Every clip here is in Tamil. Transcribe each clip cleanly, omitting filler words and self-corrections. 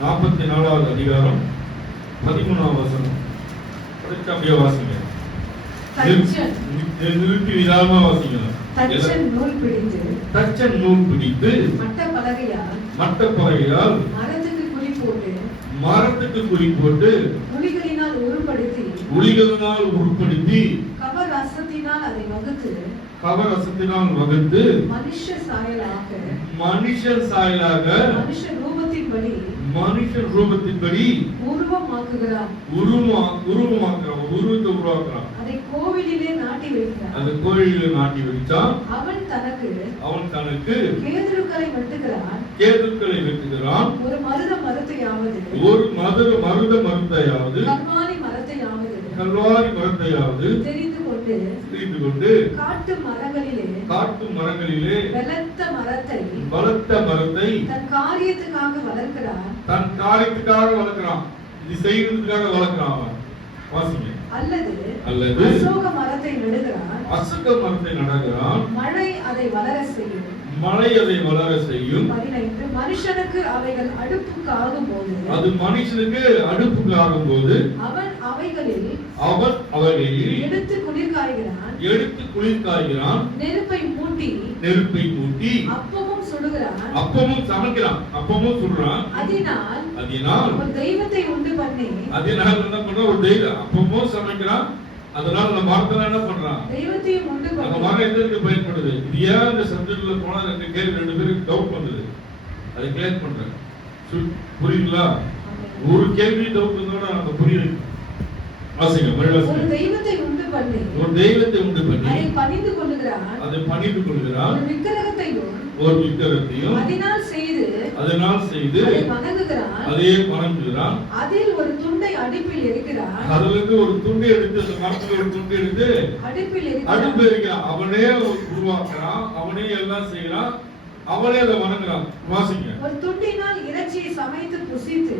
44வது அதிகாரம் 13வது வசனம். படிச்சு அப்படியே வாசிங்க. நிறுத்தி விதாரமா வாசிங்க. தச்சன் நூல் பிடித்து மட்ட பலகையால் மரத்துக்கு குறி போட்டு உளிகளினால் உருப்படுத்தி கவரசத்தினால் வகுத்து மனுஷ சாயலாக மனுஷ ரூபத்தின்படி உருவமாக்குகிறான். உருவத்தை உருவாக்குறான். அதை கோவிலிலே நாட்டி வைக்கிறான். அது கோவிலிலே நாட்டி வைத்தான். அவன் தனக்கு கேதுருக்களை வெட்டுகிறான். ஒரு மருத மரத்தையாவது கல்வாரி மரத்தையாவது தெரிந்து கொண்டு காட்டு மரங்களிலே பலத்த மரத்தை தன் காரியத்துக்காக வளர்க்கிறான். இது செய்யறதுக்காக வளர்க்கிறான் அவன். வாசிங்க. அல்லது அசோக மரத்தை நடுகிறான். மழை அதை வளர செய்யும். 15 மனுஷனுக்கு அவைகள் அடுப்புக்கு ஆகும்போது அவன் அவைகளில் எடுத்து குளிர் காய்கிறான். நெருப்பை மூட்டி அப்பமும் சமைக்கிறான். அதனால் ஒரு தெய்வத்தை உண்டு பண்ணி ஒரு தெய்வம் அப்பமும் சமைக்கிறான். அதனால அந்த மரத்துல என்ன பண்றான்? தெய்வத்தையும் உண்டு பண்ணி. அந்த மரம் எதற்கு பயன்படுது? இது ஏன் இந்த சப்ஜெக்ட்ல போனா ரெண்டு பேருக்கு டவுட் வந்தது. அதை கிளியர் பண்றேன். புரியுங்களா? ஒரு கேள்வி டவுட் வந்தோட நம்ம புரியுது. வாசிங்க. ஒரு தெய்வத்தை உண்டு பண்ணி அதை பணிந்து கொள்கிறான். ஒரு விக்கிரகத்தையும் அதனால் செய்து அதை வணங்குகிறான். அதில் ஒரு துண்டை அடுப்பில் எரிக்கிறான். அதுல இருந்து ஒரு துண்டை எடுத்து அந்த மரத்துல ஒரு துண்டை எடுத்து அடுப்பு எரிக்கிறான். அவனே உருவாக்குறான். அவனே எல்லாம் செய்யறான். அவனே அதை வணங்குறான். வாசிங்க. ஒரு துண்டினால் இறைச்சியை சமைத்து புசித்து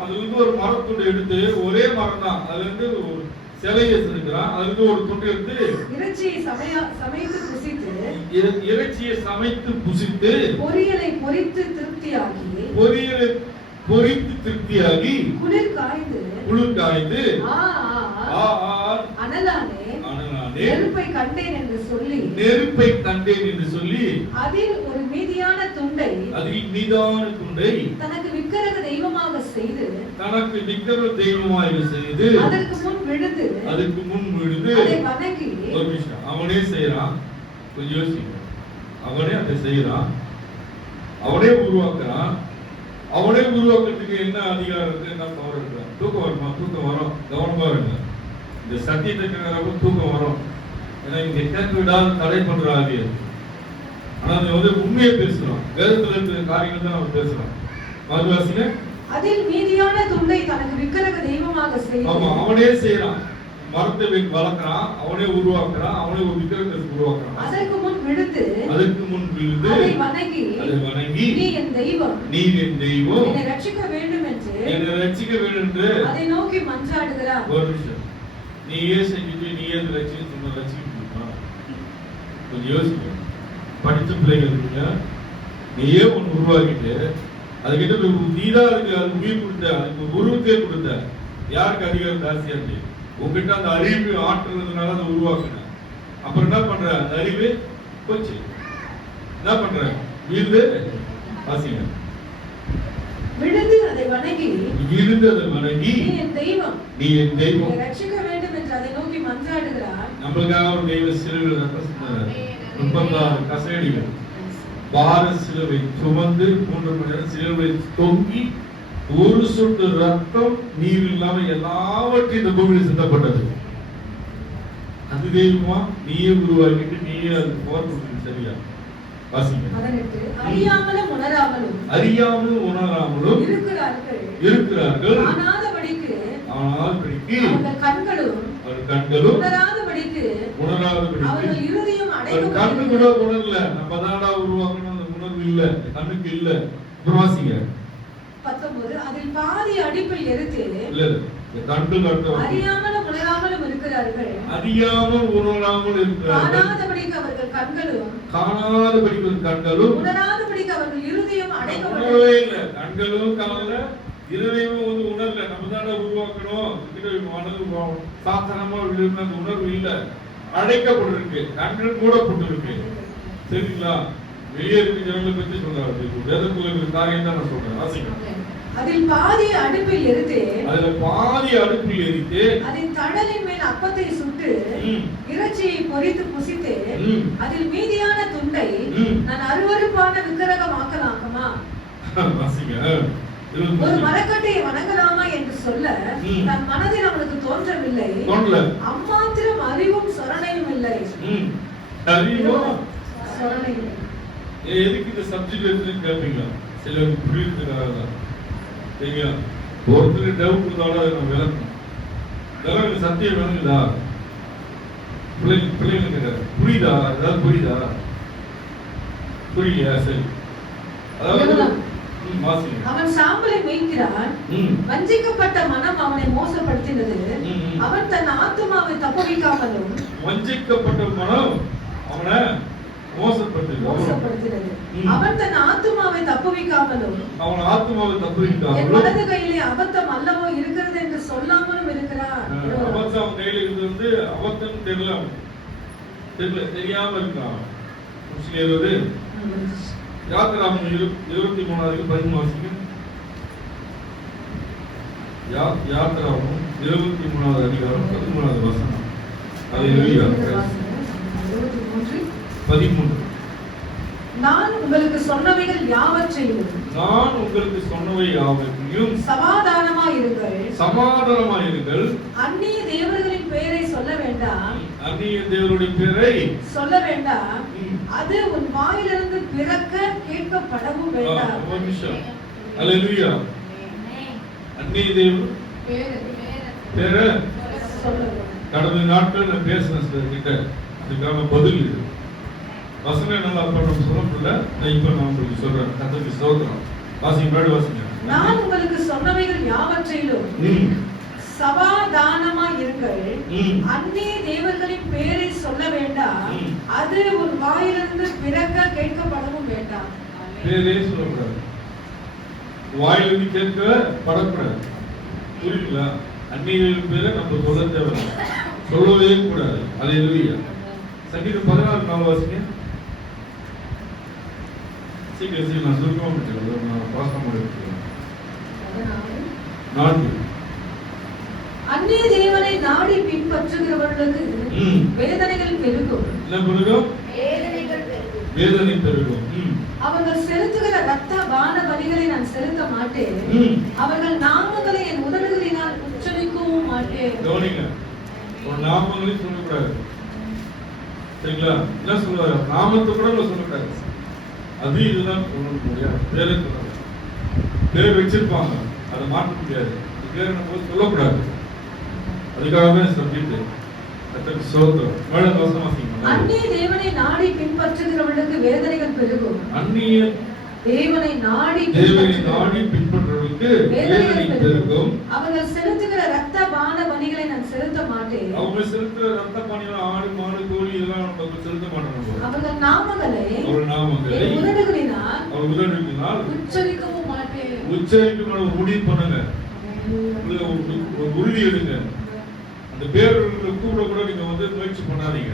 அதுல இருந்து ஒரு மரத்துண்டை எடுத்து ஒரே மரம் தான். அதுல இருந்து ஒரு சிலையை செதுக்கிறான். அதுல இருந்து ஒரு துண்டை எடுத்து இறைச்சியை சமைத்து புசித்து பொரியலை பொரித்து திருப்தியாகி குளிர் காய்ந்து அனலானே நெருப்பை கண்டேன் என்று சொல்லி அதில் ஒரு மீதியான துண்டை தனக்கு விக்கிரக தெய்வமாக செய்து அதற்கு முன் விழுந்து அதை வணங்கி. அவனே செய்யறான். கொஞ்சம் யோசிங்க. அவனே அதை செய்யறான். அவனே உருவாக்குறான். அவனே உருவாக்குறதுக்கு என்ன அதிகாரம் இருக்கு? என்ன பவர் இருக்கு? தூக்கம் வருமா? தூக்கம் வரும். கவனமா இருங்க. இந்த சத்தியத்தை கேட்கறப்ப தூக்கம் வரும். ஏன்னா இங்க கேட்க விடாத தடை பண்ற ஆவியர். ஆனா அது உண்மையை பேசுறோம். வேதத்துல இருக்கிற காரியங்கள் தான் நம்ம பேசுறோம். மறுவாசிங்க. அதில் மீதியான துண்டை தனக்கு விக்கிரக தெய்வமாக செய்து. ஆமா, அவனே செய்யறான். மரத்தை வளர்க்கிறான். அவனே உருவாக்குறான். அவனே ஒரு விக்கிரகத்தை உருவாக்குறான். அதற்கு முன் விழுந்து அதை வணங்கி நீ என் தெய்வம் என்னை ரட்சிக்க வேண்டும் என்று அதை நோக்கி மன்றாடுகிறான். ஒரு நிமிஷம். நீயே செஞ்சுட்டு நீயே ரட்சிக்க முடியுமா? கொஞ்சம் யோசிக்க. படித்த பிள்ளைகள் இருக்கீங்க. நீயே ஒன்று உருவாக்கிட்டு அதுக்கிட்ட நீதான் அதுக்கு உயிர் கொடுத்த, அதுக்கு உருவத்தையே கொடுத்த. யாருக்கு அதிகாரம் ஜாஸ்தியா இருக்கு? உங்ககிட்ட அந்த அறிவு ஆற்றுறதுனால அதை உருவாக்குன. அப்புறம் என்ன பண்ற? அந்த அறிவு போச்சு. என்ன பண்ற? வீழ்ந்து வாசிங்க. விழுந்து அதை வணங்கி நீ என் தெய்வம் ரட்சிக்க வேண்டும் என்று அதை நோக்கி மன்றாடுகிறார். நம்மளுக்காக ஒரு தெய்வ சிலுவையில் ரத்தம் சிந்தினார். 36 கசையடிகள் பார சிலுவை சுமந்து 3 மணி நேரம் சிலுவை தொங்கி ஒரு சொட்டு ரத்தம் நீர் இல்லாம எல்லாவற்றையும் இந்த பூமியில் சிந்தப்பட்டது. அது தெய்வமா? நீயே உருவாக்கிட்டு நீயே அது போர் கொடுத்து. சரியா? வாசிங்க. அறியாமலும் உணராமலும் இருக்கிறார்கள். ஆனாதபடிக்கு அவர்கள் கண்களும் உணராதபடிக்கு அவர்கள் இருதயம் அடைக்கப்பட்டது. கண்ணு கூட உணரல. நம்ம தான்டா உருவாக்கணும். அந்த உணர்வு இல்ல, கண்ணுக்கு இல்ல. வாசிங்க. 19 அதில் பாதி அடுப்பில் எரித்து இல்ல கண்கள் அறியாமலும் உணராமலும் இருக்கிறார்கள். காணாதபடிக்கு அவர்கள் கண்களும் உணராதபடிக்கு அவர்கள் இருதயம் அடைக்கப்பட்டது. கண்களும் காணல, இருதயமும் வந்து உணர்ல நம்ம தானே உருவாக்கணும். சாதாரணமா அந்த உணர்வு இல்ல, அடைக்கப்பட்டிருக்கு, கண்கள் மூடப்பட்டிருக்கு. சரிங்களா? வெளியே இருக்க ஜனங்களை பற்றி சொல்றாரு. வேதத்துல இருக்கிற காரியம் தான் நான் சொல்றேன். வாசிக்கிறேன். அதில் பாதி அடுப்பில் எரித்து, அதின் தணலின் மேல் அப்பத்தை சுட்டு இறைச்சியை பொரித்து புசித்து, அதில் மீதியான துண்டை நான் அருவருப்பான விக்கிரகமாக்கலாமா, ஒரு மரக்கட்டையை வணங்கலாமா என்று சொல்ல தன் மனதில் அவனுக்கு தோன்றவில்லை. அம்மாத்திரம் அறிவும் சொரணையும் இல்லை. எதுக்கு இந்த சப்ஜெக்ட் எடுத்துன்னு கேட்பீங்களா? சிலருக்கு புரியுதுக்காக சரிங்களா? ஒருத்தருக்கு டவுட் இருந்தாலும் அதை நம்ம விளக்கணும். விளக்கு சத்தியம் விளங்குதா? பிள்ளைங்களுக்கு புரியுதா? ஏதாவது புரியுதா? புரியலையா? சரி. அதாவது அவன் சாம்பலை மேய்க்கிறான், வஞ்சிக்கப்பட்ட மனம் அவனை மோசப்படுத்தினது. அவன் தன் ஆத்துமாவை தப்புவிக்காமலும், வஞ்சிக்கப்பட்ட மனம் அவனை மோசப்படுத்தினது. அவன் தன் ஆத்துமாவை தப்புவிக்காமலும், என் வலது கையிலே அபத்தம் அல்லவோ இருக்கிறது என்று சொல்லாமலும் இருக்கிறான். அபத்தம் அவன் கையில இருந்து அபத்தம் தெரியாம இருக்கான். யாத்திராமம் 23:13 வாசிங்க. யாத்திராமம் 23வது அதிகாரம் 13வது வசனம். அல்லேலூயா. 13. நான் உங்களுக்கு சொன்னவைகள் யாவற்றையும் சமாதானமாயிருங்கள். அந்நிய தேவர்களின் பெயரை சொல்ல வேண்டாம். அது உன் வாயிலிருந்து பிறக்க கேட்கப்படவும் வேண்டாம். அல்லேலூயா. அந்நிய தேவன் பேரை கடந்த நாட்கள் நான் பேசினேன் கிட்ட. அதுக்கான பதில் இது. வசனம் நல்லா பண்ணணும் சொல்லல. இப்ப நான் உங்களுக்கு சொல்றேன். கர்த்தருக்கு ஸ்தோத்திரம். வாசிங்க, பாடி வாசிங்க. நான் உங்களுக்கு சொன்னவைகள் யாவற்றையிலும் சமாதானமாய் இருங்கள். அந்நிய தேவர்களின் பெயரை சொல்ல வேண்டாம். அது உன் வாயிலிருந்து பிறக்க கேட்கப்படவும் வேண்டாம். பேரே சொல்லக்கூடாது, வாயிலிருந்து கேட்க படக்கூடாது. புரியுங்களா? அந்நிய பேரை நம்ம சொல்ல தேவை, சொல்லவே கூடாது. அல்லேலூயா. சங்கீதம் 16 வாசிங்க. சீக்கிரம் நான் சுருக்கமா முடிச்சிடலாம். நான் பாஸ்டா முடிச்சிடலாம். 4. அந்நிய தேவனை நாடி பின்பற்றுகிறவர்களுக்கு வேதனைகள் பெருகும். என்ன பெருகும்? வேதனை பெருகும். அவர்கள் செலுத்துகிற ரத்த பான பலிகளை நான் செலுத்த மாட்டேன். அவர்கள் நாமங்களை என் உதடுகளினால் உச்சரிக்கவும் மாட்டேன். கவனிங்க, ஒரு நாமங்களை சொல்லக்கூடாது. சரிங்களா? என்ன சொல்லுவாரு? நாமத்தை கூட சொல்லக்கூடாது. அது இதுதான் சொல்ல முடியாது. பேரை சொல்ல, பேர் வச்சிருப்பாங்க, அதை மாற்ற முடியாது. பேரை நம்ம சொல்லக்கூடாது. அதுக்காகவே சப்ஜெக்ட். கர்த்தருக்கு ஸ்தோத்திரம். மேல வாசிங்க. அந்நிய தேவனை நாடி பின்பற்றுகிறவர்களுக்கு வேதனைகள் பெருகும். அந்நிய தேவனை நாடி பின்பற்றுகிறவர்களுக்கு வேதனை பெருகும். அவர்கள் செலுத்துகிற ரத்த பான பலிகளை நான் செலுத்த மாட்டேன். அவங்க செலுத்துகிற ரத்த பானிகள், ஆடு மாடு கோழி இதெல்லாம் நம்ம செலுத்த மாட்டோம். அவர்கள் நாமங்களை உதடுகளினால் உச்சரிக்கவும் மாட்டேன். உச்சரிக்க முடிவு பண்ணுங்க, உறுதி எடுங்க. அந்த பேரோட கூட நீங்க முயற்சி பண்ணாதீங்க.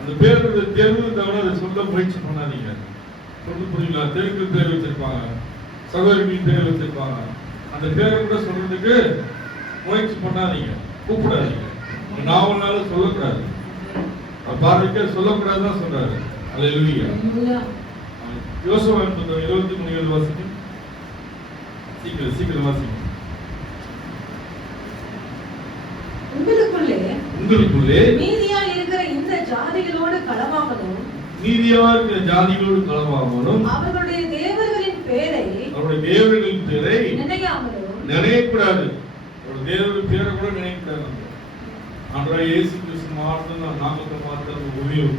அந்த பேரோட தேர்வு தவிர அதை சொல்ல முயற்சி பண்ணாதீங்க. சொல்ல புரியுங்களா? தெருக்கு பேர் வச்சிருப்பாங்க, சகோதரிகளின் பேர் வச்சிருப்பாங்க. அந்த பேரை கூட சொல்றதுக்கு முயற்சி பண்ணாதீங்க, கூப்பிடாதீங்க. நாவல்னால சொல்லக்கூடாது, பார்வைக்க சொல்லக்கூடாதுதான் சொல்றாரு. அல்லேலூயா. யோசுவா 23:7 வாசிங்க. சீக்கிரம் வாசிங்க. உங்களுக்குள்ளே மீதியா இருக்கிற இந்த ஜாதிகளோடு களவாமலும் அவர்களுடைய தேவர்களின் பேரை நினைக்கக்கூடாது. ஒரு தேவருடைய பேரை கூட நினைக்கக்கூடாது. ஆண்டவராகிய இயேசு கிறிஸ்து மாத்திரம் நாமத்தை மாத்திரம்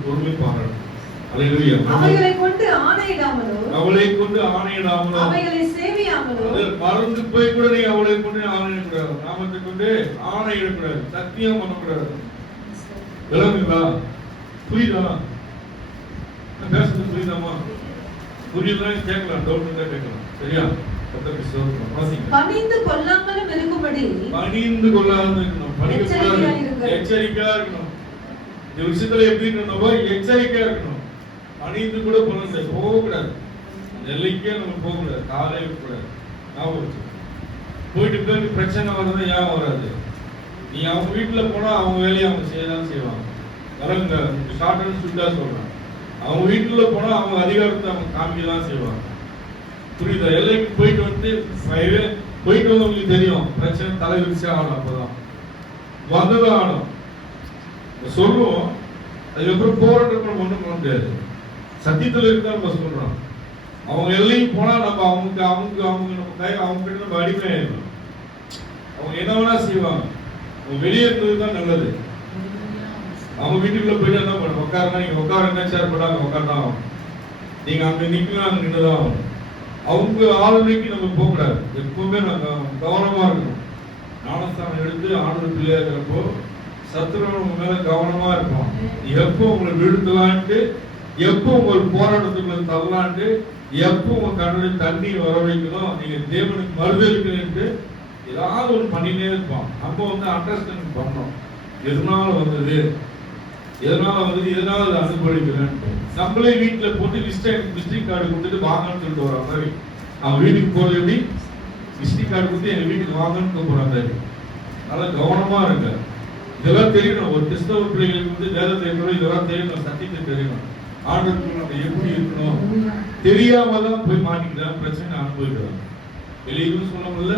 பொறுமை பாராட்டு. அல்லேலூயா. அவளை கொண்டு ஆணையிடாமலோ அவைகளை சேவியாமலோ, மறந்து போய் கூட நீங்க அவளை கொண்டு ஆணையிடக்கூடாது. நாமத்தை கொண்டு ஆணையிடக்கூடாது, சத்தியம் பண்ணக்கூடாது. விளங்குங்களா? புரியுதா? பேசுறது புரியுதாமா? புரியலாம் கேட்கலாம், டவுட் இருந்தா கேட்கலாம். சரியா? கர்த்தருக்கு ஸ்தோத்திரம். வாசிங்க. பணிந்து கொள்ளாமலும் இருக்கும்படி பணிந்து கொள்ளாமலும் இருக்கணும். எச்சரிக்கையா இருக்கணும். இந்த விஷயத்துல எப்படி இருக்கணும்? எச்சரிக்கையா இருக்கணும். பணிந்து கூட போகக்கூடாது. எல்லைக்கே நம்ம போகக்கூடாது. காலே இருக்கக்கூடாது. ஞாபகம் போயிட்டு பிரச்சனை வர்றது ஏன் வராது? நீ அவங்க வீட்டுல போனா அவங்க வேலையை அவங்க செய்யதான் செய்வாங்க. வரங்க ஷார்ட் அண்ட் ஸ்வீட்டா சொல்றேன். அவங்க வீட்டுல போனா அவங்க அதிகாரத்தை அவங்க காமிக்கதான் செய்வாங்க. புரியுதா? எல்லைக்கு போயிட்டு வந்து போயிட்டு வந்து உங்களுக்கு தெரியும் பிரச்சனை தலைவிரிச்சு ஆடும். அப்பதான் வந்ததான் ஆடும் சொல்லுவோம். அதுக்கப்புறம் போராட்டம் ஒண்ணும் பண்ண முடியாது. சத்தியத்துல இருக்கா நம்ம சொல்றோம். அவங்க எல்லைக்கு போனா நம்ம அவங்க அவங்க அவங்க நம்ம கை அவங்க கிட்ட நம்ம அடிமையாயிடும். அவங்க என்ன வேணா செய்வாங்க. அவங்க வெளியே இருந்ததுதான் நல்லது. அவங்க வீட்டுக்குள்ள போயிட்டு என்ன பண்ண உட்காருனா நீங்க உட்காருங்க, சேர் போட்டாங்க உட்காரலாம். நீங்க அங்க நிக்கலாம், அங்க நின்றுதான் ஆகணும். அவங்க ஆளுமைக்கு நம்ம போகக்கூடாது. எப்பவுமே நம்ம கவனமா இருக்கணும். ஞானஸ்தானம் எடுத்து ஆண்டு பிள்ளையா இருக்கிறப்போ சத்துருவ மேல கவனமா இருக்கும். எப்போ உங்களை விழுத்தலான்ட்டு, எப்போ உங்கள் போராட்டத்துக்குள்ள தள்ளலான்ட்டு, எப்போ உங்க கண்ணுடைய தண்ணி வர வைக்கணும், நீங்க தேவனுக்கு மறுதளிக்கணும்ட்டு ஏதாவது ஒரு பண்ணினே இருப்போம். நம்ம அண்டர்ஸ்டாண்ட் பண்ணணும். எதனால வந்தது, எதனால அனுபவிக்கிறேன். நம்மளே வீட்டுல போட்டு விசிட்டிங் கார்டு கொடுத்துட்டு வாங்கன்னு சொல்லிட்டு வர மாதிரி, அவன் வீட்டுக்கு போறது எப்படி விசிட்டிங் கார்டு கொடுத்து எங்க வீட்டுக்கு வாங்கன்னு போற மாதிரி. நல்லா கவனமா இருங்க. இதெல்லாம் தெரியணும். ஒரு கிறிஸ்தவ பிள்ளைகளுக்கு வேதத்தை இதெல்லாம் தெரியணும். சத்தியத்தை தெரியணும். ஆண்டவருக்கு நம்ம எப்படி இருக்கணும். தெரியாமதான் போய் மாட்டிக்கிட்டா பிரச்சனை அனுபவிக்கிறாங்க. வெளியும் சொல்ல முடியல,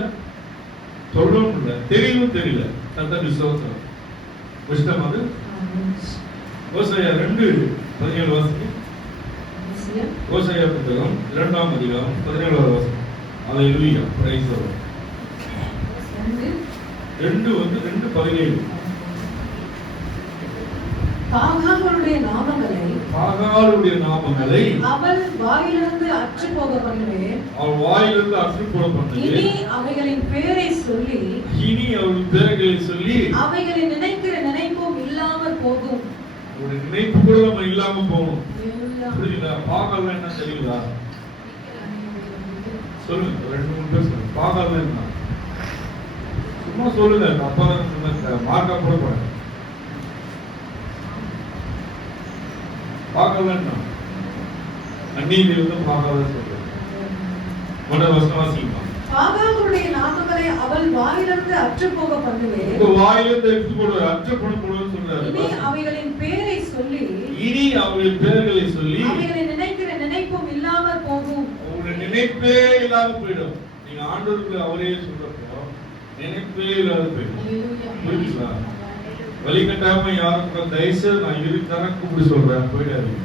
சொல்லவும் முடியல, தெரியவும் தெரியல. சத்த விசுவாசம் புஷ்டம். அது ஓசையா 2:17 வாசிக்கு. ஓசையா புத்தகம் 2ஆம் அதிகாரம் 17வது வசனம். அல்லேலூயா, பிரைஸ் தி லார்ட். 2:17 பாகாலுடைய நாமங்களை அவள் வாயிலிருந்து அற்று போக பண்ணுவேன். அவள் வாயிலிருந்து அற்று போக பண்ணுவேன். இனி அவைகளின் பெயரை சொல்லி அவைகளை நினைக்கிற நினைப்பும் இல்லாமல் போகும். ஒரு நினைப்பு கூட நம்ம இல்லாம போகும். புரியுதா? பாகால் என்ன தெரியுதா? சொல்லுங்க. 2-3 பேர் சொல்லுங்க. பாகால் என்ன? சும்மா சொல்லுங்க. அப்பா மார்க்கா போட போறேன். பாகவன்னா அந்நியர்கள் பாகவத சொல்றாங்க. முதல் வசனம் வாசிங்க. பாகாலுடைய நாமங்களை அவள் வாயிலிருந்து அற்று போக பண்ணுவேன். உங்க வாயிலிருந்து எடுத்து போடு, அற்று போடுன்னு சொல்றாரு. இனி அவைகளின் பெயரை சொல்லி அவைகளை நினைக்கிற நினைப்பும் இல்லாமல் போகும். உங்க நினைப்பே இல்லாம போயிடும். நீங்க ஆண்டவருக்கு அவரே சொல்றப்போ நினைப்பே இல்லாத போயிடும். புரியுதா? வழிகட்டாம யாரும் தயவுசெய்து நான் இருக்கறேன் கூப்பிட்டு சொல்றேன், போயிடாதீங்க.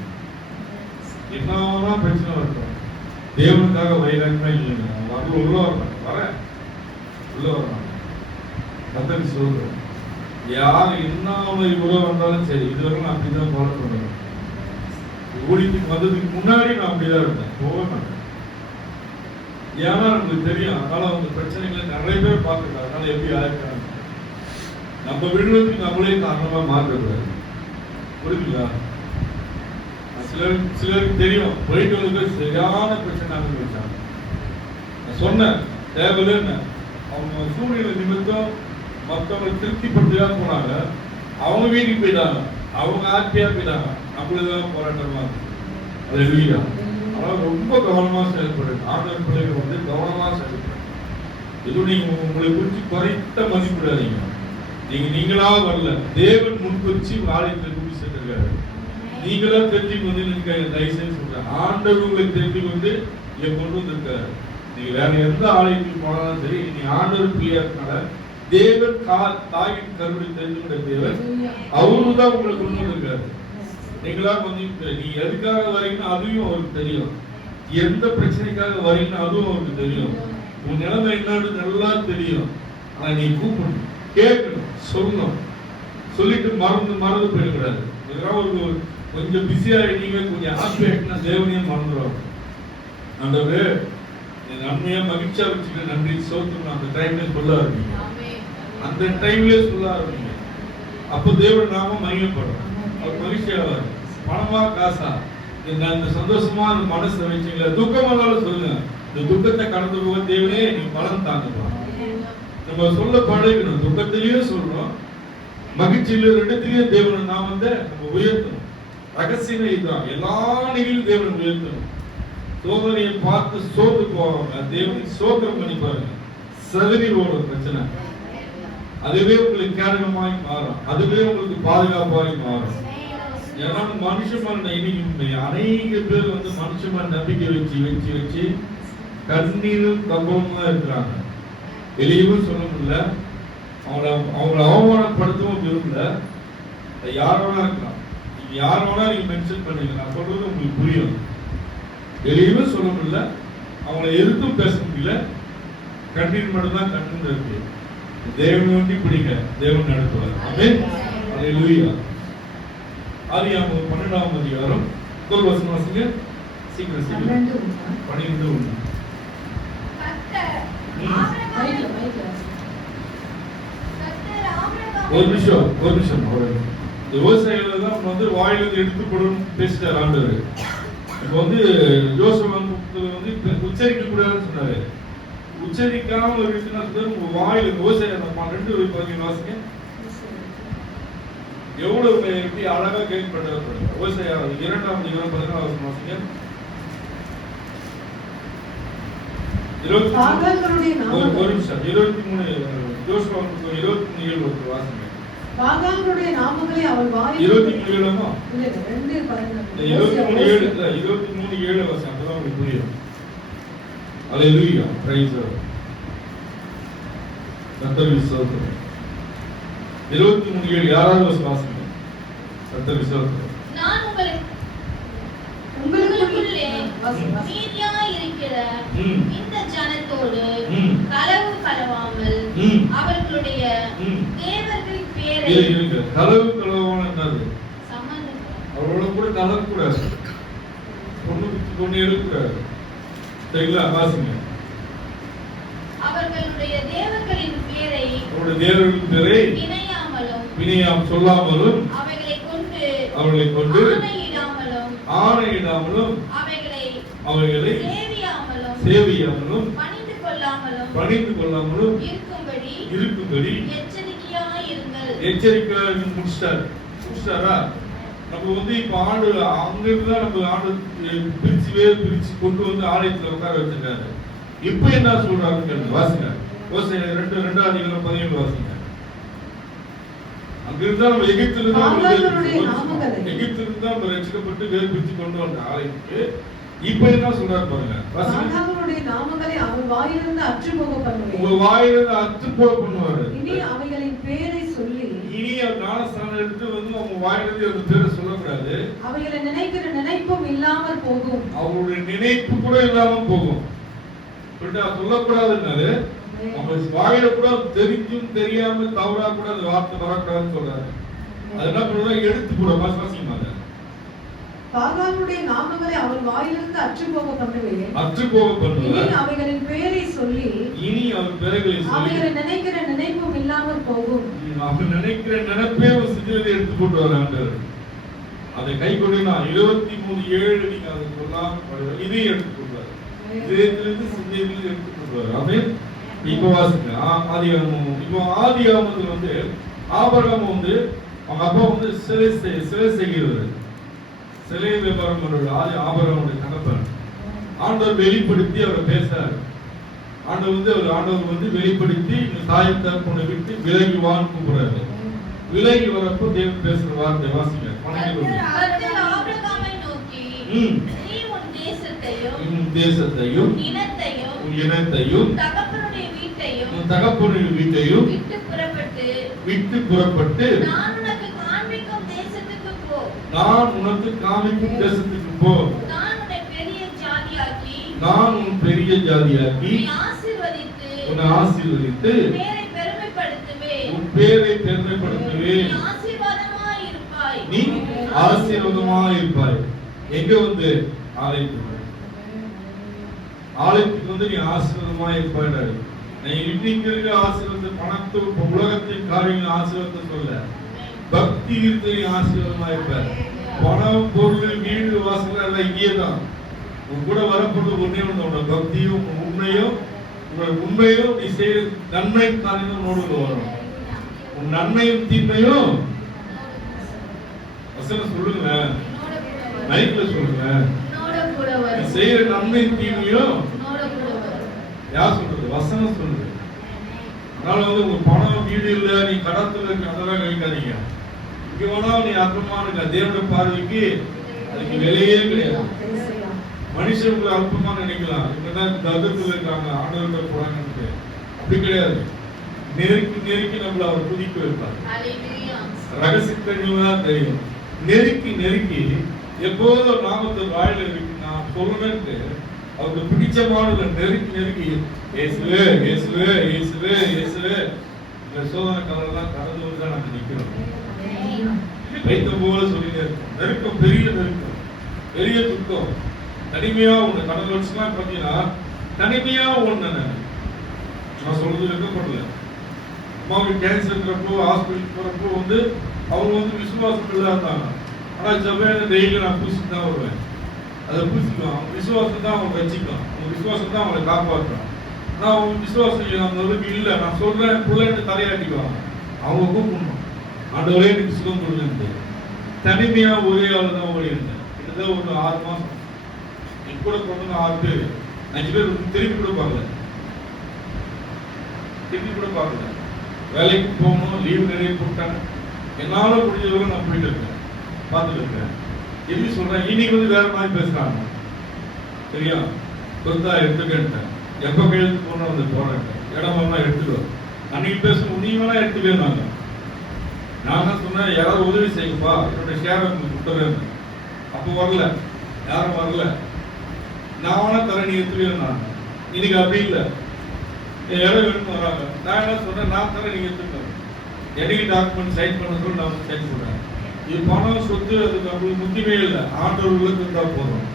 என்னன்னா பிரச்சனை வரட்டும், தேவனுக்காக வைராக்கியமா இல்லைங்க. உள்ள வரேன் கத்தருக்கு சொல்றேன். யார் என்ன இவ்வளவு வந்தாலும் சரி, இதுவரை நான் அப்படிதான் ஃபாலோ பண்ணுவேன். ஊழியத்துக்கு வந்ததுக்கு முன்னாடி நான் அப்படிதான் இருந்தேன், போக மாட்டேன். ஏன்னா நமக்கு தெரியும். அதனால அவங்க பிரச்சனைகளை நிறைய பேர் பார்த்துருக்காங்க. அதனால எப்படி ஆயிருக்காங்க, நம்ம விடுவதற்கு நம்மளே காரணமா மாற்றக்கூடாது. புரியுதுங்களா? சிலருக்கு தெரியும், போயிட்டு வந்து சரியான பிரச்சனை அனுபவிச்சாங்க. நான் சொன்னேன் தேவையில்லைன்னு. அவங்க சூழ்நிலை நிமித்தம் மற்றவங்களை திருப்திப்படுத்தியா போனாங்க. அவங்க வீட்டுக்கு போயிட்டாங்க, அவங்க ஹாப்பியா போயிட்டாங்க. அப்படிதான் போராட்டமா இருக்கு. அது இல்லையா? அதனால ரொம்ப கவனமா செயல்படுங்க. ஆண்டவர் பிள்ளைகள் கவனமா செயல்படுங்க. இது நீங்க உங்களை குறித்து குறைத்த மதிப்பிடாதீங்க. நீங்களா வரல, தேவன் முன்குறிச்சு ஆலயத்தை கூட்டி சென்றிருக்காரு. நீங்களா தெரிஞ்சுக்கு வந்து நீங்க தயவுசெய்து சொல்றேன், ஆண்டவர் உங்களை தெரிஞ்சுக்கு வந்து இங்க கொண்டு வந்திருக்காரு. நீங்க வேற எந்த ஆலயத்துக்கு போனாலும் சரி, நீ ஆண்டவர் பிள்ளையா இருக்கனால தேவன் தாயின் கருவியை தெரிந்து கொண்ட தேவன் அவருதான் உங்களை கொண்டு வந்திருக்காரு. நீங்களா வந்து நீ எதுக்காக வரீங்கன்னா அதுவும் அவருக்கு தெரியும். எந்த பிரச்சனைக்காக வரீங்கன்னா அதுவும் அவருக்கு தெரியும். உன் நிலைமை என்னன்னு நல்லா தெரியும். ஆனா நீ கூப்பிடணும், கேட்கணும், சொல்லணும். சொல்லிட்டு மறந்து போயிடக்கூடாது. ஒரு கொஞ்சம் பிஸியா இருக்கீங்க, கொஞ்சம் ஹாப்பியா இருக்குன்னா தேவனையும் மறந்துடுவாங்க. ஆண்டவரே நன்மையா மகிழ்ச்சியா வச்சுக்க நன்றி சோத்துணும் அந்த டைம்ல சொல்ல ஆரம்பிங்க. அந்த டைம்லயே சொல்ல ஆரம்பிங்க. அப்போ தேவன் நாம மகிமைப்படும். அவர் மகிழ்ச்சியாவார். பணமா காசா இந்த சந்தோஷமா அந்த மனசை வச்சுங்களா, துக்கமா இருந்தாலும் சொல்லுங்க. இந்த துக்கத்தை கடந்து போக தேவனே நீ பலன் தாங்கப்பா. நம்ம சொல்ல பழகணும். துக்கத்திலயும் சொல்றோம், மகிழ்ச்சியில ரெண்டுத்திலயும் தேவனை நாம் நம்ம உயர்த்தணும். ரகசியம் இதுதான். எல்லா நிலையிலும் தேவனை உயர்த்தணும். சோதனையை பார்த்து சோர்ந்து போவாங்க. தேவனுக்கு சோதனம் பண்ணி பாருங்க. சதுரிவோட பிரச்சனை அதுவே உங்களுக்கு கேடகமாய் மாறும். அதுவே உங்களுக்கு பாதுகாப்பாய் மாறும். ஏன்னா மனுஷமான இன்னைக்கு அநேக பேர் மனுஷமான நம்பிக்கை வச்சு கண்ணீரும் கம்பமா இருக்கிறாங்க. வெளியவும் சொல்ல முடியல, அவங்கள அவமானப்படுத்தவும் விரும்பல. யாரோனா இருக்கலாம், யாரோனா நீங்க மென்ஷன் பண்ணீங்க, நான் சொல்றது உங்களுக்கு புரியும். வெளியவும் சொல்ல முடியல, அவங்களை எதிர்த்தும் பேச முடியல. கண்ணீர் மட்டும் தான் கண்ணு இருக்கு. தேவனை ஒண்டி பிடிங்க, தேவன் நடத்துவார். ஆமென். அல்லேலூயா. ஆதியாகமம் 12ஆம் அதிகாரம் முதல் வசனம் வாசிங்க. சீக்கிரம் சீக்கிரம். 12:1. ஒரு நிமிஷம் விவசாயிகள் தான் வாயிலிருந்து எடுத்து போடணும் பேசிட்டார் ஆண்டவர். இப்ப யோசுவா உச்சரிக்க கூடாதுன்னு சொன்னாரு. உச்சரிக்காம இருக்குன்னா வாயில விவசாயம் 2 வாசிங்க. எவ்வளவு எப்படி அழகா கைட் பண்றாரு விவசாயம். 2ஆம் அதிகாரம் 14ஆம் வசனம் வாசிங்க. 23 யோசுவா 23:7 வாசிங்க. பாகால்களுடைய நாமங்களை அவள் வாயில் 23:7 இல்ல 2:12 23:7 வாசிங்க. அப்பதான் உங்களுக்கு புரியும். அல்லேலூயா. Praise the Lord. கர்த்தர் விசுவாசம் 23:7 யாராவது வாசிங்க. கர்த்தர் விசுவாசம். நான் உங்களுக்குள்ளே நீதியாய் இருக்கிற இந்த ஜனத்தோடு களவு கலவாமல் அவர்களுடைய தேவர்களின் பேரை களவு கலவாமல் என்னது சம்பந்தம் அவரோட கூட கலக்கக்கூடாது, கொண்டு எடுக்கக்கூடாது. சரிங்களா? வாசிங்க. அவர்களுடைய தேவர்களின் பேரை வினையாம் சொல்லாமலும் அவர்களை கொண்டு ஆணையிடாமலும் அவைகளை சேவியாமலும் பணிந்து கொள்ளாமலும் இருக்கும்படி எச்சரிக்கையாக முடிச்சிட்டாரா? நம்ம இப்ப ஆண்டு அங்கிருந்துதான் நம்ம ஆண்டு பிரிச்சு கொண்டு ஆலயத்துல உட்கார வச்சிருக்காரு. இப்ப என்ன சொல்றாருன்னு வாசிங்க. 2ஆம் அதிகாரம் 17 வாசிங்க. அங்கிருந்தா நம்ம எகிப்திலிருந்து நம்ம ரட்சிக்கப்பட்டு வேறு பிரிச்சு கொண்டு வந்த ஆலயத்துக்கு இப்ப என்ன சொல்றாரு பாருங்க. அவர்களுடைய நாமங்களை அவர் வாயிலிருந்து அற்றுப்போக பண்ணுவார். உங்க வாயிலிருந்து அற்றுப்போக பண்ணுவாரு. இனி அவைகளின் பேரை சொல்லி இனி ஞானஸ்நானம் எடுத்து அவங்க வாயிலிருந்து அந்த பேரை சொல்லக்கூடாது. அவைகளை நினைக்கிற நினைப்பும் இல்லாமல் போகும். அவங்களுடைய நினைப்பு கூட இல்லாம போகும். சொல்லக்கூடாதுன்னாரு நம்ம வாயில கூட தெரிஞ்சும் தெரியாம தவறா கூட அந்த வார்த்தை வரக்கூடாதுன்னு சொல்றாரு. அது என்ன பண்ணுறோம், எடுத்து கூட வாசிக்கமாங்க. பாகாலுடைய நாமங்களை அவள் வாயிலிருந்து அற்றுப்போக பண்ணுவேன். அற்றுப்போக பண்ணுவேன். இனி அவைகளின் பெயரை சொல்லி அவைகளை நினைக்கிற நினைப்பும் இல்லாமல் போகும். அவன் நினைக்கிற நினைப்பே சிதிலத்தை எடுத்து போட்டு வராங்க. அதை கை கொண்டினா 23:7 நீங்க அதை சொல்லாம இதையும் எடுத்து போடுவாரு. இதயத்திலிருந்து சிந்தையிலிருந்து எடுத்து போடுவாரு. ஆமென். இப்போ வாசிங்க. ஆதியாகமத்துல ஆபிரகாம் அவங்க அப்பா சிலை செய்கிறவர், சிலை வியாபாரம் பண்றவர். ஆபிரகாமுடைய தகப்பன் ஆண்டவர் வெளிப்படுத்தி அவரை பேசுறாரு. ஆண்டவர் வெளிப்படுத்தி தாய் தகப்பனை விட்டு விலகி வான்னு கூப்பிடுறாரு. விலகி வரப்போ தேவன் பேசுற வார்த்தை வாசிங்க. தேசத்தையும் இனத்தையும் தகப்பனுடைய வீட்டையும் விட்டு புறப்பட்டு நான் உனக்கு காண்பிக்கும் தேசத்துக்கு போ. நான் உன் பெரிய ஜாதியாக்கி உன்னை ஆசீர்வதித்து உன் பேரை பெருமைப்படுத்துவேன். நீ ஆசீர்வாதமாக இருப்பாய். எங்க ஆலயத்துக்கு நீ ஆசீர்வாதமாக இருப்பாய். நீ இன்னைக்கு இருக்க ஆசீர்வாதத்தை பணத்து உலகத்தின் காரியங்கள் ஆசீர்வாதத்தை சொல்ல, பக்தி இருக்க நீ ஆசீர்வாதமாக இருப்பாய். பணம் பொருள் வீடு வாசல் எல்லாம் இங்கேதான். உன் கூட வரப்போறது ஒண்ணே ஒண்ணு, உன்னோட பக்தியும் உண்மையும், உங்களோட உண்மையும் நீ செய்யற நன்மை காரியமும் நோடுல வரும். உன் நன்மையும் தீமையும் வசனம் சொல்லுங்க, மைக்ல சொல்லுங்க. நீ செய்யற நன்மையும் தீமையும் யார் சொல்றது? வசனம் சொல்லுது. அதனால வந்து உங்க பணம் வீடு இல்ல, நீ கடத்துல இருக்க, அதெல்லாம் நினைக்காதீங்க. இங்க வேணா நீ அற்பமா இருக்க, தேவனுடைய பார்வைக்கு அதுக்கு விலையே கிடையாது. மனுஷன் அற்பமா நினைக்கலாம், இப்பதான் தகத்துல இருக்காங்க, ஆண்டவர்கள் போறாங்கன்னு. அப்படி கிடையாது. நெருக்கி நெருக்கி நம்மள அவர் குதிக்க வைப்பார். ரகசியத்தான் தெரியும். நெருக்கி நெருக்கி எப்போதும் நாமத்தை வாயில இருக்கு நான் சொல்லுவேன்ட்டு அவருக்கு பிடிச்சமான நெருக்கி நெருக்கி இயேசுவே இயேசுவே இயேசுவே இயேசுவே இந்த சோதனை காலெல்லாம் கடந்து வந்து தான் நாங்கள் நிற்கிறோம். வைத்தம் போல சொல்லிட்டே இருக்கோம். நெருக்கம், பெரிய நெருக்கம், பெரிய துக்கம். தனிமையா ஒண்ணு கடந்த வருஷம்லாம் பார்த்தீங்கன்னா தனிமையா ஒண்ணு நான் சொல்றது வைக்கப்படல. அம்மாவுக்கு கேன்சர் இருக்கிறப்போ ஹாஸ்பிட்டல் போறப்போ வந்து அவங்க வந்து விசுவாசம் இல்லாதாங்க. ஆனா ஜபையில டெய்லி நான் பூசிட்டு தான் வருவேன். அதை பூசிக்குவான். விசுவாசம் தான் அவங்க வச்சுக்கலாம். அவங்க விசுவாசம் தான் அவங்களை காப்பாற்றுறான். ஆனா அவங்க விசுவாசம் அந்த அளவுக்கு இல்லை. நான் சொல்றேன் பிள்ளைன்னு தலையாட்டிக்குவாங்க. அவங்க கூப்பிடணும், ஆண்டவரே எனக்கு சுகம் கொடுங்க. தனிமையா ஒரே ஆள் தான் ஓடி இருந்தேன். கிட்டத்தட்ட ஒரு 6 மாசம். என் கூட கொண்டு 6 பேர் 5 பேர் திருப்பி கூட பார்க்கல, திருப்பி கூட பார்க்கல. வேலைக்கு போகணும், லீவ் நிறைய போட்டாங்க. என்னால முடிஞ்சவரை நான் போயிட்டு இருக்கேன், பார்த்துட்டு இருக்கேன். எப்படி சொல்றேன், இன்னைக்கு வந்து வேற மாதிரி பேசுறாங்க. சரியா? சொத்தா எடுத்துக்கிட்டேன், எப்ப கையெழுத்து போனா வந்து போறேன், இடம் வேணா எடுத்துக்கோ. அன்னைக்கு பேசணும், நீ வேணா எடுத்துக்கேன்னாங்க. நான் தான் சொன்னேன், யாராவது உதவி செய்யுப்பா, என்னோட ஷேர் கொடுத்துறேன். அப்போ வரல, யாரும் வரல. நான் வேணா தரேன், நீ எடுத்துக்கேன். இன்னைக்கு அப்படி இல்லை, என் இடம் வேணும்னு வராங்க. நான் என்ன சொன்னேன், நான் தரேன், நீங்க எடுத்துக்கோங்க. எனக்கு டாக்குமெண்ட் சைன் பண்ண சொல்லி நான் சைன் பண்ணுறேன். இது பணம் சொத்து அதுக்கு நம்மளுக்கு முக்கியமே இல்லை. ஆண்டவர்களுக்கு இருந்தால் போதும்.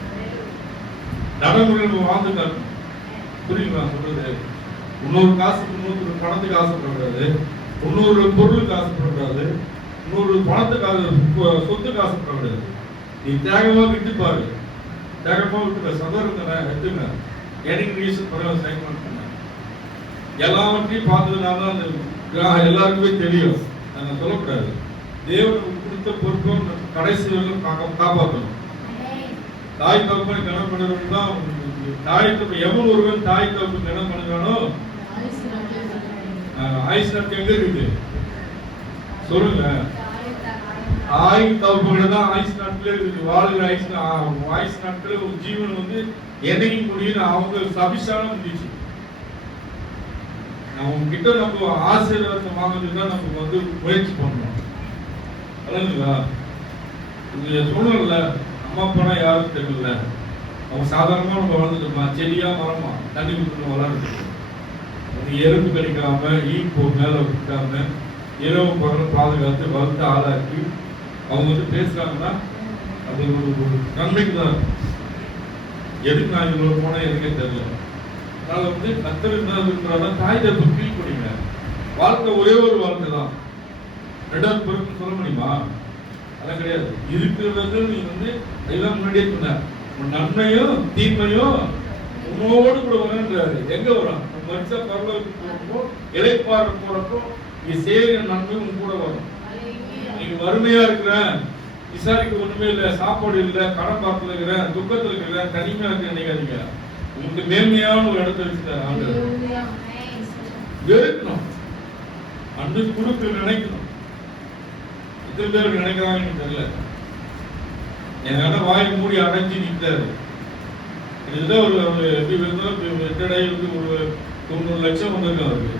நடைமுறை நம்ம வாழ்ந்து காட்டணும். புரியுங்களா சொல்றது? இன்னொரு காசுக்கு இன்னொரு பணத்துக்கு ஆசைப்படக்கூடாது, இன்னொரு பொருளுக்கு ஆசைப்படக்கூடாது, இன்னொரு பணத்துக்கு சொத்துக்கு ஆசைப்படக்கூடாது. நீ தியாகமா விட்டு பாரு, தியாகமா விட்டு சதவீதம் எடுத்துங்க. எனக்கு ரீசன் பரவாயில்ல சைன் பண்ண எல்லாவற்றையும் பார்த்ததுனால தான் அந்த எல்லாருக்குமே தெரியும். நாங்கள் சொல்லக்கூடாது. தேவன் கொடுத்த பொறுப்பை கடைசி வரைக்கும் காப்பாற்றணும். தாய் தகப்பனை கணம் பண்ணுறவங்க தான் தாய் தகப்ப எவன் ஒருவன் தாய் தகப்பு கணம் பண்ணுறானோ ஆயுஷ் நாட்கள் எங்க இருக்குது சொல்லுங்க. தாய் தகப்பனை தான் ஆயுஷ் நாட்களே இருக்குது. வாழ்கிற ஆயுஷ் நாட்கள் ஒரு ஜீவன் வந்து என்னைக்கு முடியும் அவங்க சபிஷான முடிச்சு. அவங்க கிட்ட நம்ம ஆசீர்வாதத்தை வாங்குறதுக்கு தான் நம்ம வந்து முயற்சி பண்ணணும். இல்லைங்களா? சொன்னல அம்மா அப்பானா யாரும் தெரியல. அவங்க சாதாரணமா நம்ம வளர்ந்துட்டோமா, செடியா மரமா தண்ணி கொடுத்து வளர்ந்து எறும்பு கடிக்காம ஈப்போ மேல விட்டாம இரவு பகல் பாதுகாத்து வளர்த்து ஆளாக்கி அவங்க வந்து பேசுறாங்கன்னா அது ஒரு நன்மைக்கு தான். எதுக்கு நான் இவ்வளவு போனேன் எனக்கே தெரியல. அதனால வந்து கத்தர் என்ன விரும்புறாங்க, தாய் தகப்ப ஃபீல் பண்ணுங்க. வாழ்க்கை ஒரே ஒரு வாழ்க்கை தான். 2வது பிறகு சொல்ல முடியுமா? அதெல்லாம் கிடையாது. இருக்கிறது நீ வந்து எல்லாம் முன்னாடியே சொன்ன நன்மையும் தீமையும் உன்னோடு கூட வரன்றாரு. எங்க வரும்? மனுஷ பரலோகத்துக்கு போறப்போ இளைப்பாற போறப்போ நீ செய்யற நன்மை உன் கூட வரும். நீங்க வறுமையா இருக்கிற, விசாரிக்க ஒண்ணுமே இல்லை, சாப்பாடு இல்லை, கடன் பார்த்துல இருக்கிற, துக்கத்துல இருக்கிற, தனிமையா இருக்க நினைக்காதீங்க. உங்களுக்கு மேன்மையான ஒரு இடத்த வச்சுட்டாரு ஆண்டவர். வெறுக்கணும், அன்பு கொடுக்க நினைக்கணும். இத்தனை பேர் நினைக்கிறாங்கன்னு தெரியல. என் வாயை மூடி அடைஞ்சு நிற்கிறாரு. இதுதான் ஒரு எப்படி இருந்தாலும் ரிட்டையர்டாகி வந்து ஒரு 90 லட்சம் வந்திருக்கு அவருக்கு.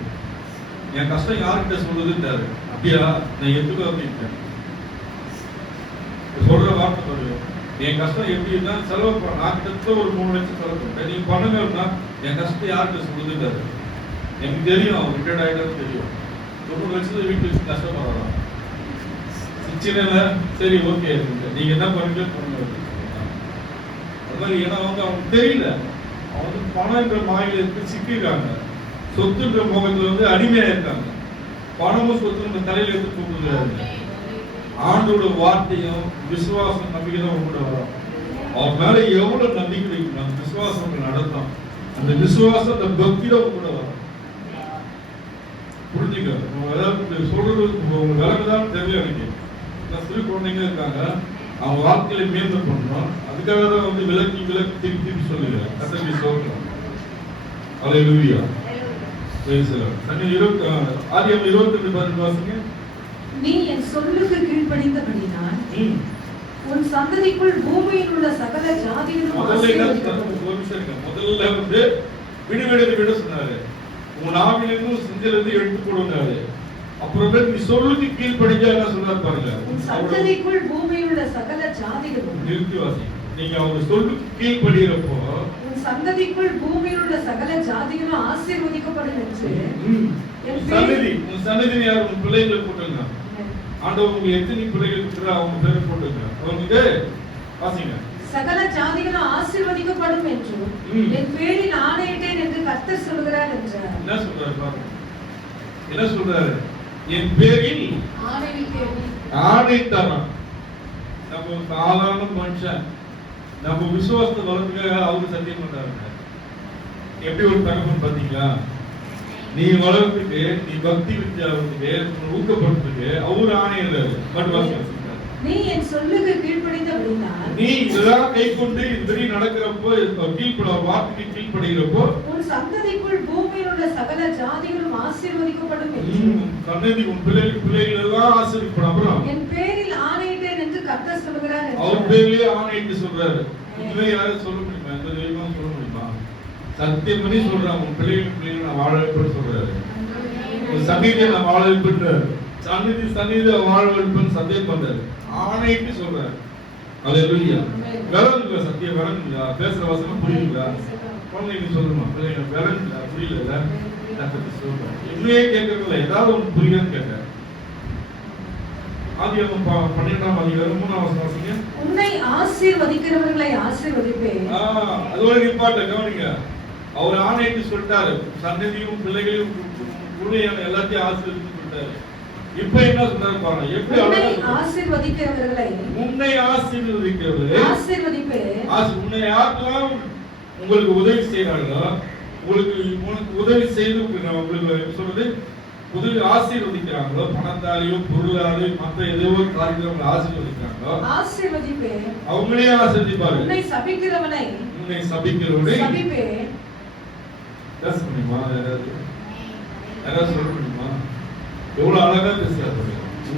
என் கஷ்டம் யார்கிட்ட சொல்றதுன்றாரு. அப்படியா நான் எதுக்கு அப்படின்ட்டேன். சொல்ற வார்த்தை பாருங்க, என் கஷ்டம் எப்படி இருந்தா செலவு பண்ண நான் கிட்ட ஒரு 3 லட்சம் செலவு பண்ணேன். நீங்க பண்ணுங்கன்னா என் கஷ்டத்தை யார்கிட்ட சொல்றதுன்றாரு. எனக்கு தெரியும், அவர் ரிட்டையர்ட் ஆகிட்டாரு தெரியும். 90 லட்சத்தை வீட்டு வச்சு கஷ்டப்படுறான். சின்ன சரி ஓகே நீங்க என்ன பண்ணுங்க பண்ணுங்க. அது மாதிரி ஏன்னா வந்து அவனுக்கு தெரியல, அவன் வந்து பணம்ன்ற மாயில இருக்கு சிக்கிருக்காங்க. சொத்துன்ற முகத்துல வந்து அடிமையா இருக்காங்க. பணமும் சொத்து தலையில எடுத்து தூக்குறாரு. ஆண்டோட வார்த்தையும் விசுவாசம் நம்பிக்கை தான் உங்கள்கிட்ட வரும். அவர் மேல எவ்வளவு நம்பிக்கை வைக்கணும், அந்த விசுவாசம் நடத்தும். அந்த விசுவாசம் அந்த பக்தியில கூட வரும். புரிஞ்சுக்க, அதாவது சொல்றது உங்க விளக்குதான் தெரியல. எனக்கு சிறு குழந்தைங்க இருக்காங்க, அவங்க வாழ்க்கையில மேம்பட பண்ணணும். அதுக்காக தான் வந்து விளக்கி விளக்கி திருப்பி திருப்பி சொல்லுங்க. கர்த்தருக்கு ஸ்தோத்திரம். அல்லேலூயா. ஆதியாகமம் 22:12 வாசிங்க. நீ என் சொல்லுக்கு கீழ்ப்படிந்தபடினால் உன் சந்ததிக்குள் பூமியில் உள்ள சகல ஜாதிகளும் முதல்ல வந்து விட சொன்னாரு. உன் ஆவிலிருந்து சிந்தையிலிருந்து எடுத்து போடுனாரு. அப்புறமே நீ சொல்லுக்கு கீழ்ப்படிஞ்சா என்ன சொன்னாரு பாருங்க. உன் சந்ததிக்குள் பூமியில் உள்ள சகல ஜாதிகளும். நிறுத்தி வாசி. நீங்க அவர் சொல்லுக்கு கீழ்ப்படிகிறப்போ உன் சந்ததிக்குள் பூமியில் உள்ள சகல ஜாதிகளும் ஆசீர்வதிக்கப்படும் என்று உன் சந்ததி யார்? உன் பிள்ளைகளை போட்டுங்க. ஆண்டவர் உங்களுக்கு எத்தனை பிள்ளைகள் இருக்கிறா அவங்க பேரை போட்டுங்க. அவங்களுக்கு வாசிங்க. சகல ஜாதிகளும் ஆசீர்வதிக்கப்படும் என்று என் பேரில் ஆணையிட்டேன் என்று கர்த்தர் சொல்கிறார் என்றார். என்ன சொல்றாரு பாருங்க. என்ன சொல்றாரு? என் பேரில் ஆணையிட்டாராம். நம்ம சாதாரண மனுஷன், நம்ம விசுவாசத்தை வளர்த்துக்காக அவரு சத்தியம் பண்றாருங்க. எப்படி ஒரு தகவல் பாத்தீங்களா? நீ வளர்றதுக்கு, நீ பக்தி வித்யாவுக்கு ஊக்கப்படுறதுக்கு அவரு ஆணையிறாரு. நீ என் சொல்லுக்கு கீழ்ப்படிந்தபடினால், நீ இதெல்லாம் கை கொண்டு இதுபடி நடக்கிறப்போ, வார்த்தைக்கு கீழ்ப்படுகிறப்போ உன் சந்ததிக்குள் பூமியில் உள்ள சகல ஜாதிகளும் ஆசீர்வதிக்கப்படும் என்று சந்ததி உன் பிள்ளைகள் எல்லாம் ஆசீர்வதிக்கப்படும். அப்புறம் என் பேரில் ஆணையிட்டேன் என்று கர்த்தர் சொல்கிறார். அவர் பேரிலே ஆணையிட்டு சொல்றாரு. இதுவே யாரும் சொல்ல முடியுமா? எந்த தெய்வமும் சொல்ல முடியுமா? சத்தியம் பண்ணி சொல்றான். உன் பிள்ளைகளை நான் வாழ வைப்பேன்னு சொல்றாரு. உன் சந்ததியை நான் வாழ வைப்பேன்றாரு. சந்ததியை வாழ வைப்பேன்னு சத்தியம் பண்றாரு. ஆணையிட்டு சொல்றாரு. அல்லேலூயா. விளங்குங்க, சத்தியம் விளங்குங்க. பேசுற வசனம் புரியுங்களா? குழந்தைங்க சொல்லுமா, பிள்ளைங்க விளங்குங்க, புரியல சொல்றேன். என்னையே கேட்கறதில்ல, ஏதாவது ஒன்று புரியுதான்னு கேட்டேன். ஆதியாகமம் 12ஆம் அதிகாரம் 3ஆம் வசனம் வாசிங்க. உன்னை ஆசீர்வதிக்கிறவர்களை ஆசீர்வதிப்பேன். அதோட நிப்பாட்ட கவனிங்க. அவர் ஆணையிட்டு சொல்லிட்டாரு, சந்ததியும் பிள்ளைகளையும் எல்லாத்தையும் ஆசீர்வதித்து சொல்லிட்டாரு. இப்ப என்ன சொல்றாரு பாருங்க. எப்படி ஆசீர்வதிக்கிறவர்களை, உன்னை ஆசீர்வதிக்கிறவர்களை ஆசீர்வதிப்பேன். உன்னை யாருக்கெல்லாம் உங்களுக்கு உதவி செய்யறாங்களோ, உங்களுக்கு உதவி செய்து உங்களுக்கு சொல்றது உதவி ஆசீர்வதிக்கிறாங்களோ, பணத்தாலேயோ பொருளாலேயோ மற்ற ஏதோ ஒரு காரியங்களை ஆசீர்வதிக்கிறாங்களோ ஆசீர்வதிப்பேன். அவங்களே ஆசீர்வதிப்பாரு. உன்னை சபிக்கிறவனை சபிப்பேன். பேச முடியுமா? யாராவது சொல்ல முடியுமா? எவ்வளவு அழகா பேசுறாரு.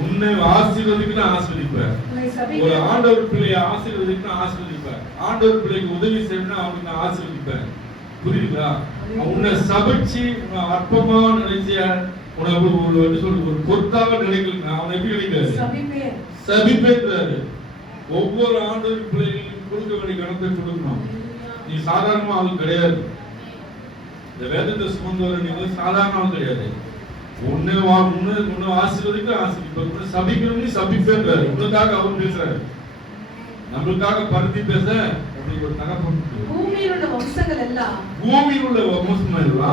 உன்னை ஆசீர்வதிக்கணும் ஆசீர்வதிப்பேன். ஒரு ஆண்டவர் பிள்ளையை ஆசீர்வதிக்கணும் ஆசீர்வதிப்பேன். ஆண்டவர் பிள்ளைக்கு உதவி செய்யணும் அவனுக்கு நான் ஆசீர்வதிப்பேன். புரியுதா? உன்னை சபிச்சு உன்னை அற்பமா நினைச்ச உனக்கு ஒரு பொருத்தாக நினைக்கல. அவன் எப்படி நினைக்கிறாரு? சபிப்பேன்றாரு. ஒவ்வொரு ஆண்டவர் பிள்ளைகளுக்கும் கொடுக்க வேண்டிய கணத்தை கொடுக்கணும். நீ சாதாரண ஆள் கிடையாது. இந்த வேதத்தை சுமந்தவரை நீங்க சாதாரண ஆள் கிடையாது. உன்னை ஆசீர்வதிக்க ஆசீர்வதிப்ப, சபிக்கணும் சபிப்பேன்றாரு. உனக்காக அவர் பேசுறாரு, நம்மளுக்காக பருத்தி பேச ஒரு தகப்பன். பூமியில் உள்ள வம்சங்கள் எல்லாம்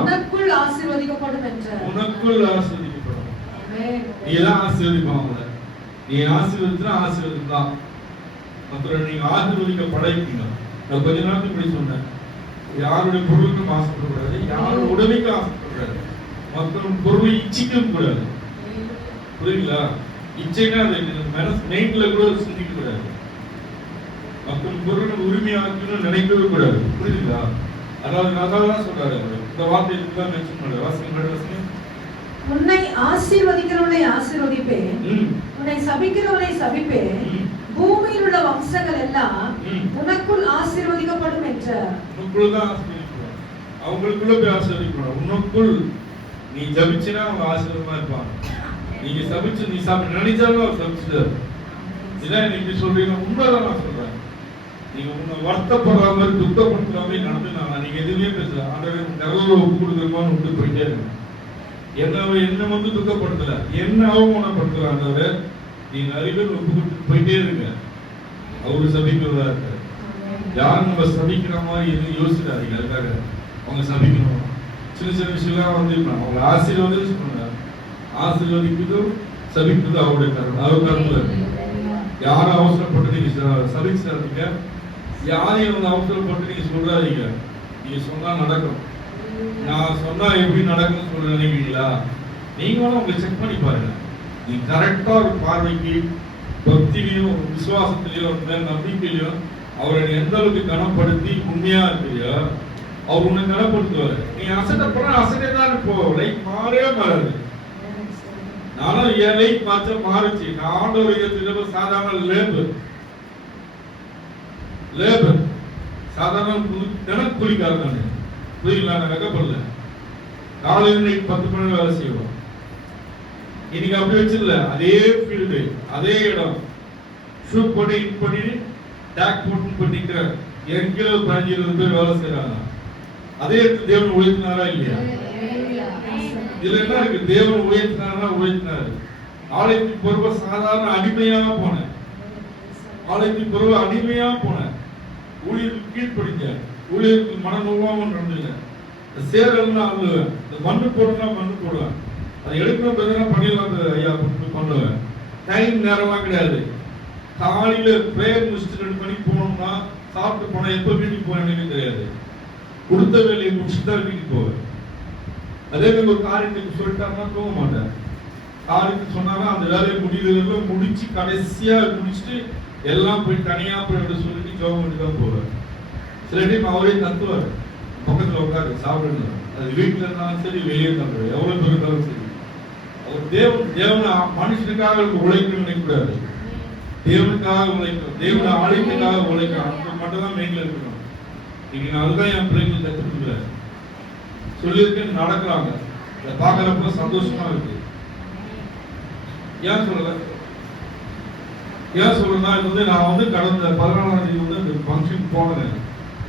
உனக்குள் ஆசீர்வதிக்கப்படும் என்றார். உனக்குள் ஆசீர்வதிக்கப்படும். நீ எல்லாம் ஆசீர்வதிப்பாங்க. நீ ஆசீர்வதிச்சா ஆசீர்வதிதான். அப்புறம் நீங்க ஆசீர்வதிக்கப்படைப்பீங்க. நான் கொஞ்ச நேரத்துக்கு இப்படி சொன்னேன். யாருடைய பொருளுக்கும் ஆசைப்படக்கூடாது, யாரோட உடமைக்கும் ஆசைப்படக்கூடாது, மற்றவங்க பொருளை இச்சிக்கவும் கூடாது. புரியுங்களா? இச்சைனா மனசு மைண்ட்ல கூட சிந்திக்க கூடாது. மற்றவங்க பொருளை உரிமையாக்கணும்னு நினைக்கவே கூடாது. புரியுதுங்களா? அதாவது அதான் சொல்றாரு. இந்த வார்த்தை மென்ஷன் பண்றாரு. வாசிங்க. உன்னை ஆசீர்வதிக்கிறவனை ஆசீர்வதிப்பேன், உன்னை சபிக்கிறவனை சபிப்பேன். பூமியில் உள்ள வம்சங்கள் எல்லாம் உனக்குள் ஆசீர்வதிக்கப்படும் என்ற. உனக்குள்ளதான் ஆசீர்வதிக்கணும். அவங்களுக்குள்ள போய் ஆசீர்வதிக்கணும். உனக்குள் நீ ஜபிச்சினா அவங்க ஆசீர்வாதமா இருப்பாங்க. நீங்க சபிச்சு நீ நினைச்சாலும் அவர் சபிச்சுட்டாரு. இதான் நீங்க சொல்றீங்க. உண்மைதான் நான் சொல்றேன். நீங்க உன்னை வருத்தப்படுற மாதிரி துக்கப்படுத்துற மாதிரி நடந்துனா நீங்க எதுவுமே பேசல. ஆண்டவரே கடவுளை ஒப்பு கொடுக்குறமான்னு விட்டு போயிட்டே இருக்கு. என்ன வந்து துக்கப்படுத்தல, என்ன அவமானப்படுத்தல. ஆண்டவரே நீ நிறைய பேர் ஒப்பு கொடுத்து போயிட்டே இருங்க. அவரு சபிக்கிறதா இருக்காரு. யாரும் நம்ம சபிக்கிற மாதிரி எதுவும் யோசிக்கிறாங்க. அதுக்காக அவங்க சபிக்கணும். சின்ன சின்ன விஷயம்லாம் வந்து அவங்க ஆசீர்வாதம் சொல்றாங்க. ஆசீர்வதிக்கிறதும் சபிக்கிறதும் அவருடைய கருணை. அவர் கருணை. யாரும் அவசரப்பட்டு நீங்க சபிச்சாதீங்க. யாரையும் வந்து அவசரப்பட்டு நீங்க சொல்றாதீங்க. நீங்க சொன்னா நடக்கும். நான் சொன்னா எப்படி நடக்கும்னு சொல்ல நினைக்கிறீங்களா? நீங்க வேணா உங்களை செக் பண்ணி பாருங்க. நீ கரெக்டா ஒரு பார்வைக்கு பக்திலையும் விசுவாசத்திலையும் நம்பிக்கையிலையும் அவரை எந்த அளவுக்கு கனப்படுத்தி உண்மையா இருக்கிறியோ அவர் உன்னை கனப்படுத்துவாரு. நீ அசட்டப்பட அசட்டே தான் இப்போ லைஃப் மாறவே மாறாது. நானும் என் லைஃப் மாறுச்சு. நான் ஆண்டவர் ஏற்றுக்கிற சாதாரண லேபர் சாதாரண தினக்கூலிக்காரன். நான் புரியுங்களா? நான் வெக்கப்படல. காலையில் நைட் 10 மணி வேலை செய்வோம். இன்னைக்கு அப்படி வச்சிடல. அதே ஃபீல்டு, அதே இடம், ஷூ போட்டு இன் பண்ணி டேக் போட்டு பண்ணிக்கிற எங்கேயோ 15-20 பேர் வேலை செய்யறாங்க. அதே இடத்துல தேவன் உயர்த்தினாரா இல்லையா? இதுல என்ன இருக்கு? தேவன் உயர்த்தினாரு. ஆலயத்துக்கு பொறுப்ப சாதாரண அடிமையா போனேன். ஊழியருக்கு கீழ்படிங்க. ஊழியருக்கு மனநோவாம நடந்துங்க. சேரலாம் அழுவேன். இந்த மண்ணு போடுவேன். அதை எடுக்கணும் பதிலாக பண்ணிடலாம் ஐயா பண்ணுவேன். டைம் நேரம்லாம் கிடையாது. காலையில பிரேயர் முடிச்சுட்டு 2 மணிக்கு போனோம்னா சாப்பிட்டு போனா எப்ப வீட்டுக்கு போனேன்னு தெரியாது. கொடுத்த வேலையை முடிச்சுட்டு தான் வீட்டுக்கு போவேன். அதே மாதிரி ஒரு காரியத்துக்கு சொல்லிட்டாருன்னா தூங்க மாட்டேன். காரியத்துக்கு சொன்னாலும் அந்த வேலையை முடிச்சு கடைசியா முடிச்சுட்டு எல்லாம் போய் தனியா போய் சொல்லிட்டு ஜோம் பண்ணி தான் போவேன். சில டைம் அவரே கத்துவார், பக்கத்துல உட்காரு சாப்பிடுங்க. அது வீட்டுல இருந்தாலும் சரி, வெளியே தந்துடுவார். எவ்வளவு பேர் இருந்தாலும் சரி. அவர் தேவனை மனுஷனுக்காக உழைக்கணும்னு நினைக்கக்கூடாது. தேவனுக்காக உழைக்கணும், தேவனை ஆலயத்துக்காக உழைக்கணும். அது மட்டும் தான் மெயின்ல இருக்கணும். இன்னைக்கு நான் அதுதான் என் பிள்ளைங்களுக்கு கற்றுக்கிறேன். சொல்லியிருக்கேன், நடக்கிறாங்க. அதை பார்க்கறப்ப சந்தோஷமா இருக்கு. ஏன் சொல்றேன்னா இது வந்து நான் வந்து கடந்த 14ஆம் தேதி வந்து அந்த ஃபங்க்ஷன் போனேன்.